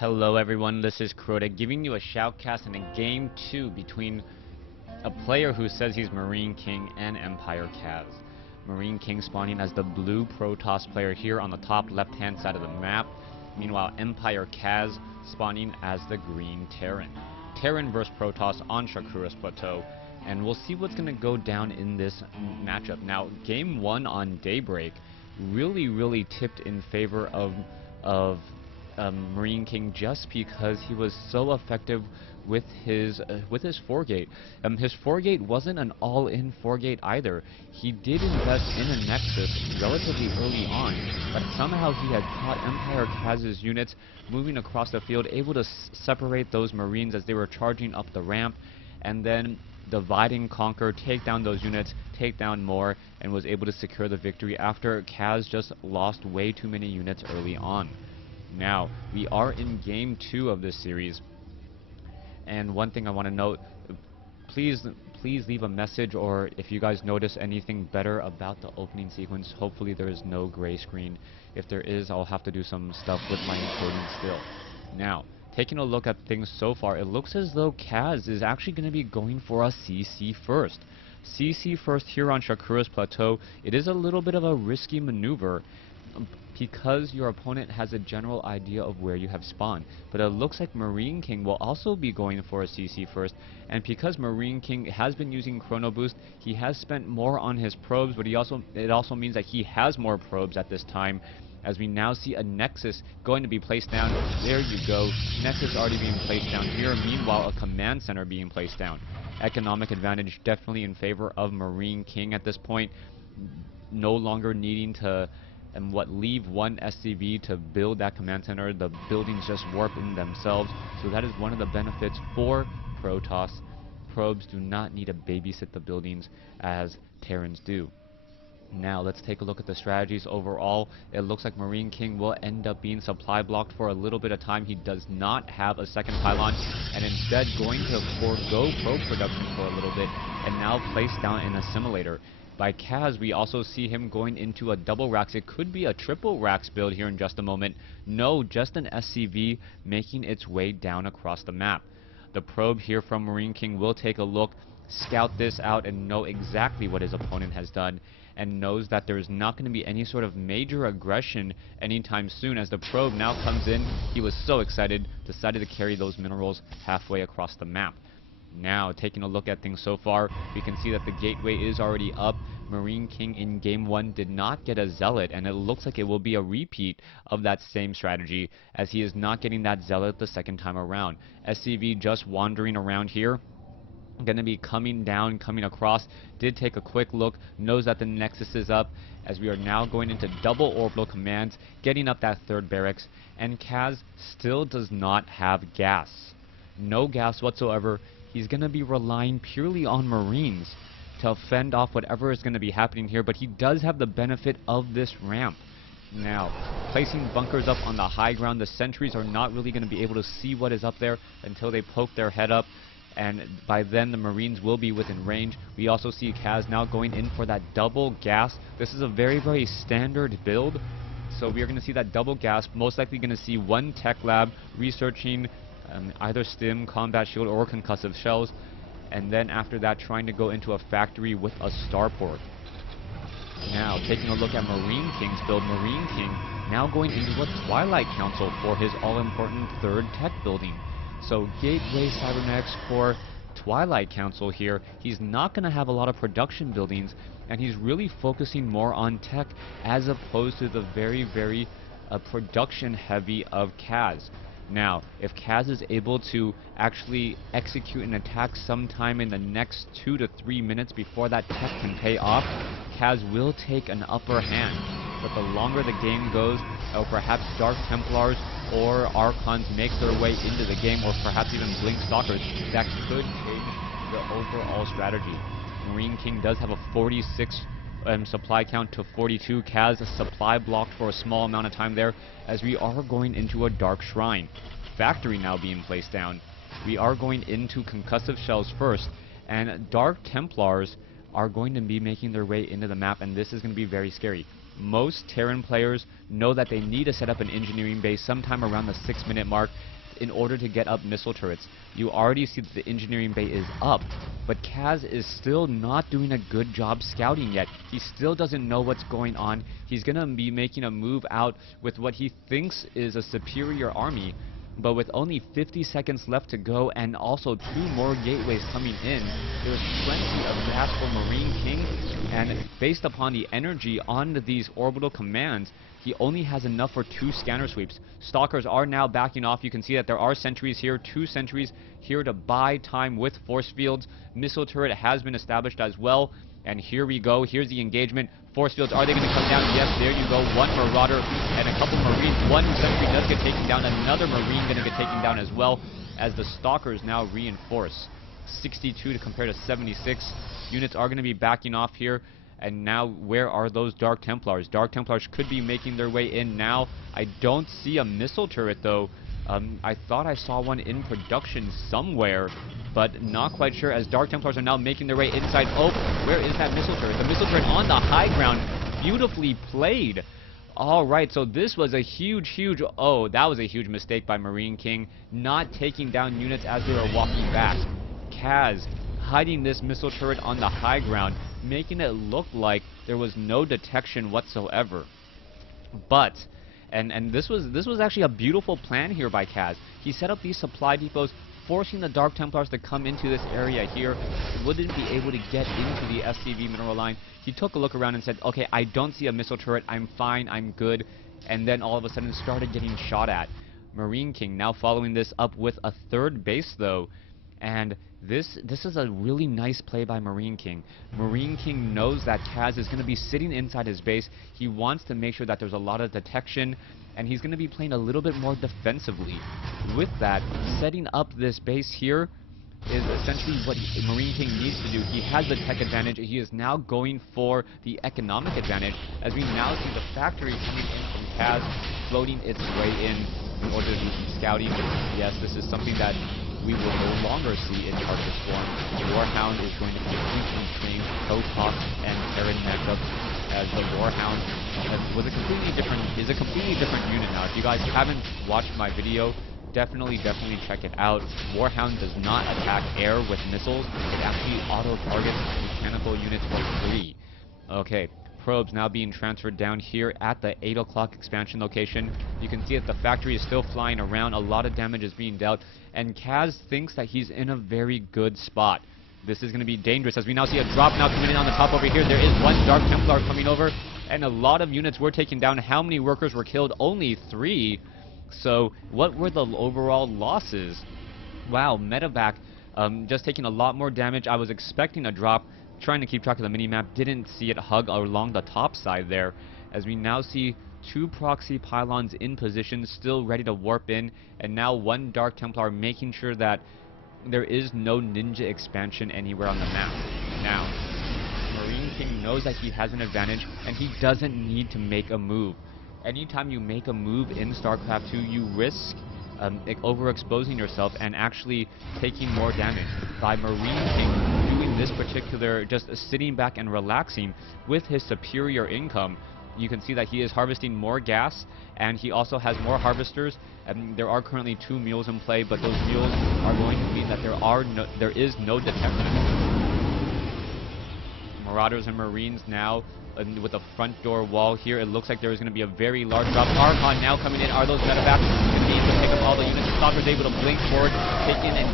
Hello everyone, this is Crota giving you a shoutcast in a game 2 between a player who says he's MarineKing and EmipreKas. MarineKing spawning as the blue Protoss player here on the top left hand side of the map. Meanwhile EmipreKas spawning as the green Terran. Terran versus Protoss on Shakuras Plateau. And we'll see what's going to go down in this matchup. Now, game 1 on Daybreak really tipped in favor of MarineKing just because he was so effective with his 4-gate. His 4-gate wasn't an all-in 4-gate either. He did invest in a Nexus relatively early on, but somehow he had caught EmipreKas' units moving across the field, able to separate those Marines as they were charging up the ramp, and then divide and conquer, take down those units, take down more, and was able to secure the victory after Kaz just lost way too many units early on. Now, we are in game 2 of this series, and one thing I want to note, please leave a message, or if you guys notice anything better about the opening sequence. Hopefully there is no gray screen. If there is, I'll have to do some stuff with my encoding still. Now, taking a look at things so far, it looks as though Kaz is actually going to be going for a CC first. CC first here on Shakuras Plateau. It is a little bit of a risky maneuver, because your opponent has a general idea of where you have spawned. But it looks like MarineKing will also be going for a CC first, and because MarineKing has been using Chrono Boost, he has spent more on his probes, but it also means that he has more probes at this time, as we now see a Nexus going to be placed down. There you go, Nexus already being placed down here, meanwhile a command center being placed down. Economic advantage definitely in favor of MarineKing at this point, no longer needing to leave one SCV to build that command center. The buildings just warp in themselves, so that is one of the benefits for Protoss. Probes do not need to babysit the buildings as Terrans do. Now let's take a look at the strategies overall. It looks like MarineKing will end up being supply blocked for a little bit of time. He does not have a second pylon, and instead going to forego probe production for a little bit and now place down an assimilator. By Kaz, we also see him going into a double racks. It could be a triple racks build here in just a moment. No, just an SCV making its way down across the map. The probe here from MarineKing will take a look, scout this out, and know exactly what his opponent has done, and knows that there is not going to be any sort of major aggression anytime soon. As the probe now comes in, he was so excited, decided to carry those minerals halfway across the map. Now, taking a look at things so far, we can see that the gateway is already up. MarineKing in game 1 did not get a Zealot, and it looks like it will be a repeat of that same strategy, as he is not getting that Zealot the second time around. SCV just wandering around here, going to be coming down, coming across. Did take a quick look, knows that the Nexus is up, as we are now going into double orbital commands, getting up that third barracks, and Kaz still does not have gas. No gas whatsoever. He's going to be relying purely on Marines to fend off whatever is going to be happening here, but he does have the benefit of this ramp. Now, placing bunkers up on the high ground, the sentries are not really going to be able to see what is up there until they poke their head up, and by then the Marines will be within range. We also see Kaz now going in for that double gas. This is a very standard build, so we are going to see that double gas, most likely going to see one tech lab researching either stim, combat shield, or concussive shells, and then after that trying to go into a factory with a starport. Now taking a look at MarineKing's build, MarineKing now going into a Twilight Council for his all-important third tech building. So Gateway Cybernetics for Twilight Council here. He's not going to have a lot of production buildings, and he's really focusing more on tech as opposed to the very production heavy of Kaz. Now, if Kaz is able to actually execute an attack sometime in the next 2 to 3 minutes before that tech can pay off, Kaz will take an upper hand. But the longer the game goes, or perhaps Dark Templars or Archons make their way into the game, or perhaps even Blink Stalkers, that could change the overall strategy. MarineKing does have a 46 supply count to 42. Kaz supply blocked for a small amount of time there, as we are going into a Dark Shrine. Factory now being placed down. We are going into concussive shells first, and Dark Templars are going to be making their way into the map, and this is going to be very scary. Most Terran players know that they need to set up an engineering base sometime around the 6-minute mark in order to get up missile turrets. You already see that the engineering bay is up, but Kaz is still not doing a good job scouting yet. He still doesn't know what's going on. He's going to be making a move out with what he thinks is a superior army, but with only 50 seconds left to go and also 2 more gateways coming in, there's plenty of gas for MarineKing, and based upon the energy on these orbital commands, he only has enough for 2 scanner sweeps. Stalkers are now backing off. You can see that there are sentries here, 2 sentries here to buy time with force fields. Missile turret has been established as well. And here we go. Here's the engagement. Force fields, are they going to come down? Yes, there you go. 1 Marauder and a couple Marines. 1 sentry does get taken down. Another Marine going to get taken down as well as the Stalkers now reinforce. 62 to compare to 76. Units are going to be backing off here. And now, where are those Dark Templars? Dark Templars could be making their way in now. I don't see a missile turret, though. I thought I saw one in production somewhere, but not quite sure, as Dark Templars are now making their way inside. Oh, where is that missile turret? The missile turret on the high ground. Beautifully played. All right, so this was a huge... Oh, that was a huge mistake by MarineKing, not taking down units as they were walking back. Kaz hiding this missile turret on the high ground, making it look like there was no detection whatsoever. But, and this was actually a beautiful plan here by Kaz. He set up these supply depots, forcing the Dark Templars to come into this area here. Wouldn't be able to get into the SCV mineral line. He took a look around and said, okay, I don't see a missile turret, I'm fine, I'm good. And then all of a sudden started getting shot at. MarineKing now following this up with a 3rd base though. And this is a really nice play by MarineKing. MarineKing knows that Kaz is going to be sitting inside his base. He wants to make sure that there's a lot of detection, and he's going to be playing a little bit more defensively. With that, setting up this base here is essentially what MarineKing needs to do. He has the tech advantage. He is now going for the economic advantage, as we now see the factory coming in from Kaz, floating its way in order to do some scouting. Yes, this is something that we will no longer see in Arctic Storm. Warhound is going to completely change Protoss and Terran matchup, as the Warhound is a completely different unit now. If you guys haven't watched my video, definitely check it out. Warhound does not attack air with missiles. It actually auto-targets mechanical units for free. Okay. Probes now being transferred down here at the 8 o'clock expansion location. You can see that the factory is still flying around. A lot of damage is being dealt, and Kaz thinks that he's in a very good spot. This is going to be dangerous, as we now see a drop now coming in on the top over here. There is 1 Dark Templar coming over, and a lot of units were taken down. How many workers were killed? Only 3. So what were the overall losses? Wow, Medevac just taking a lot more damage. I was expecting a drop. Trying to keep track of the minimap, didn't see it hug along the top side there, as we now see 2 proxy pylons in position, still ready to warp in, and now 1 Dark Templar making sure that there is no ninja expansion anywhere on the map. Now, MarineKing knows that he has an advantage, and he doesn't need to make a move. Anytime you make a move in StarCraft 2, you risk overexposing yourself and actually taking more damage. By MarineKing doing this particular, just sitting back and relaxing with his superior income, you can see that he is harvesting more gas, and he also has more harvesters. And there are currently 2 mules in play, but those mules are going to mean that there is no detection. Marauders and Marines now with the front door wall here. It looks like there is going to be a very large drop. Archon now coming in. Are those medevacs going to be able to pick up all the units? Stalker's able to blink forward, take in, and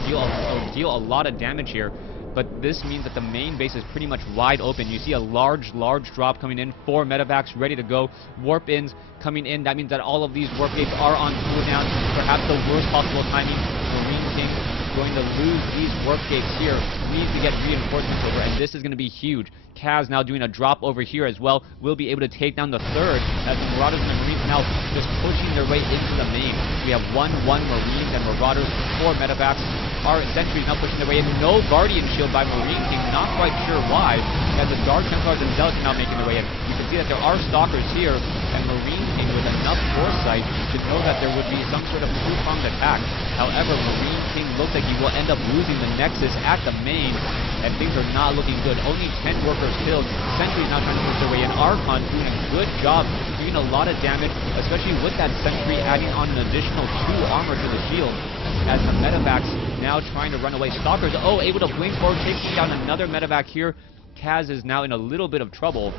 deal a lot of damage here. But this means that the main base is pretty much wide open. You see a large drop coming in. 4 medevacs ready to go. Warp-ins coming in. That means that all of these warp gates are on cooldown. Perhaps the worst possible timing. MarineKing going to lose these warp gates here. Needs to get reinforcements over, and this is going to be huge. Kaz now doing a drop over here as well. Will be able to take down the 3rd, as the Marauders and the Marines now just pushing their way into the main. We have 1 Marines and Marauders, 4 medevacs. Our sentries now pushing their way in. No Guardian Shield by MarineKing, not quite sure why, as the Dark Templars and Zealots are now making their way in. You can see that there are Stalkers here, and MarineKing with enough foresight to know that there would be some sort of two-pronged attack. However, MarineKing looks like he will end up losing the Nexus at the main, and things are not looking good. Only 10 workers killed. Sentry now trying to push their way in. Archon doing a good job, doing a lot of damage, especially with that Sentry adding on an additional 2 armor to the shield, as the medevacs now trying to run away. Stalkers, able to blink forward, taking down another medevac here. Kaz is now in a little bit of trouble.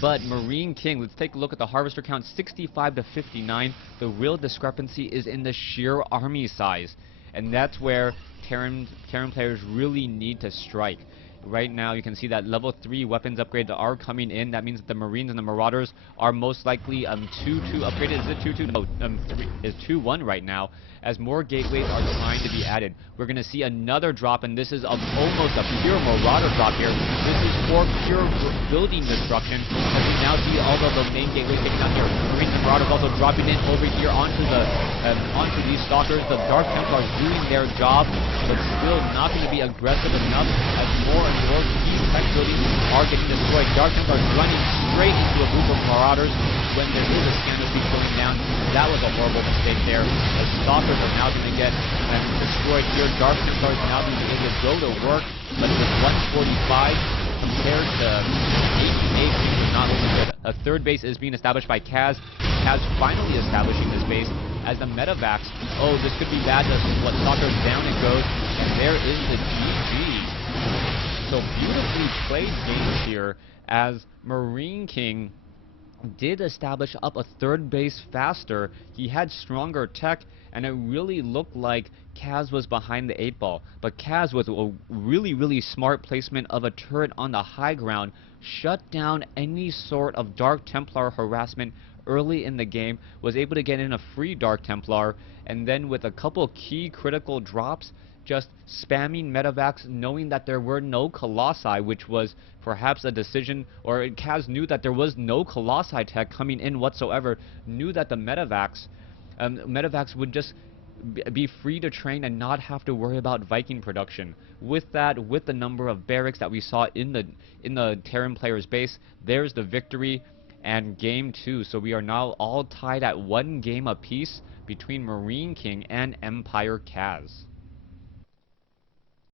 But MarineKing, let's take a look at the harvester count, 65 to 59. The real discrepancy is in the sheer army size. And that's where Terran players really need to strike. Right now, you can see that level 3 weapons upgrades are coming in. That means that the Marines and the Marauders are most likely 2-2 upgraded. Is it 2-2? No, 3 is 2-1 right now, as more gateways are trying to be added. We're going to see another drop, and this is almost a pure Marauder drop here. This is for pure building destruction, as we now see all of the main gateways taken down here. Marines and Marauders also dropping in over here onto these Stalkers. The Dark Templars doing their job, but still not going to be aggressive enough, as more and more key tech buildings are getting destroyed. Dark Templars running straight into a group of Marauders when there is a scanner feed going down. That was a horrible mistake there. The Stalkers are now going to get destroyed here. Dark Templars now being able to go to work, but with 145 compared to 88, things are not looking good. A third base is being established by Kaz. Kaz finally establishing this base as the medevacs. This could be bad. What Stalkers down it goes, and there is the GG. So beautifully played games here, as MarineKing did establish up a third base faster. He had stronger tech, and it really looked like Kaz was behind the 8 ball. But Kaz, with a really smart placement of a turret on the high ground, shut down any sort of Dark Templar harassment early in the game, was able to get in a free Dark Templar, and then with a couple key critical drops, just spamming medevacs, knowing that there were no Colossi, which was perhaps a decision, or Kaz knew that there was no Colossi tech coming in whatsoever, knew that the medevacs would just be free to train and not have to worry about Viking production. With that, with the number of barracks that we saw in the Terran player's base, there's the victory and game 2. So we are now all tied at 1 game apiece between MarineKing and EmipreKas.